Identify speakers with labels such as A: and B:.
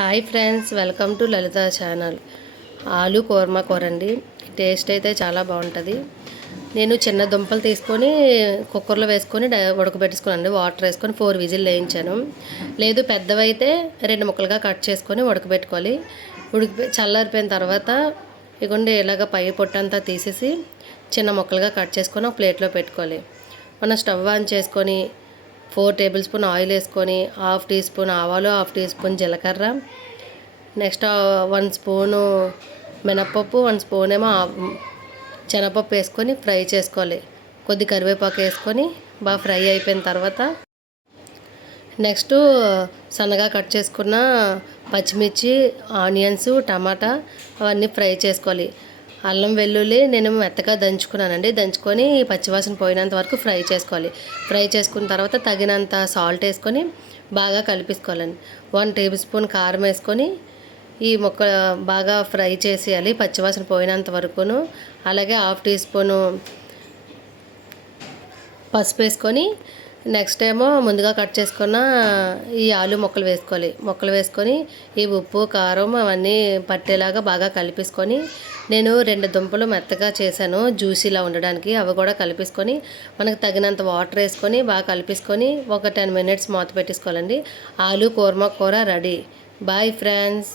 A: Hi friends welcome to Lalitha channel. Aloo kurma కూర అండి taste అయితే చాలా బాగుంటుంది. నేను చిన్న దుంపలు తీసుకొని కుక్కర్లో వేసుకొని ఉడకబెట్టుకున్నాను వాటర్ వేసుకొని ఫోర్ విజిల్ వేయించాను. లేదు పెద్దవైతే రెండు ముక్కలుగా కట్ చేసుకొని ఉడకబెట్టుకోవాలి. ఉడికి చల్లారిపోయిన తర్వాత ఇగోండి ఇలాగ పై పొట్టంతా తీసేసి చిన్న ముక్కలుగా కట్ చేసుకొని ఒక ప్లేట్లో పెట్టుకోవాలి. మనం స్టవ్ ఆన్ చేసుకొని ఫోర్ టేబుల్ స్పూన్ ఆయిల్ వేసుకొని హాఫ్ టీ స్పూన్ ఆవాలు హాఫ్ టీ స్పూన్ జీలకర్ర. నెక్స్ట్ వన్ స్పూను మినప్పప్పు వన్ స్పూన్ ఏమో శనగపప్పు వేసుకొని ఫ్రై చేసుకోవాలి. కొద్ది కరివేపాకు వేసుకొని బాగా ఫ్రై అయిపోయిన తర్వాత నెక్స్ట్ సన్నగా కట్ చేసుకున్న పచ్చిమిర్చి ఆనియన్స్ టమాటా అవన్నీ ఫ్రై చేసుకోవాలి. అల్లం వెల్లుల్లి నేను మెత్తగా దంచుకున్నానండి. దంచుకొని పచ్చివాసన పోయినంత వరకు ఫ్రై చేసుకోవాలి. ఫ్రై చేసుకున్న తర్వాత తగినంత సాల్ట్ వేసుకొని బాగా కలిపేసుకోవాలండి. వన్ టేబుల్ స్పూన్ కారం వేసుకొని ఈ మొక్క బాగా ఫ్రై చేసేయాలి పచ్చివాసన పోయినంత వరకును. అలాగే హాఫ్ టీ స్పూను పసుపు వేసుకొని నెక్స్ట్ ఏమో ముందుగా కట్ చేసుకున్న ఈ ఆలు ముక్కలు వేసుకోవాలి. ముక్కలు వేసుకొని ఈ ఉప్పు కారం అవన్నీ పట్టేలాగా బాగా కలిపేసుకొని నేను రెండు దుంపలు మెత్తగా చేశాను జ్యూసీలా ఉండడానికి. అవి కూడా కలిపేసుకొని మనకు తగినంత వాటర్ వేసుకొని బాగా కలిపేసుకొని ఒక టెన్ మినిట్స్ మూత పెట్టేసుకోవాలండి. ఆలు కూర్మ కూర రెడీ. Bye friends.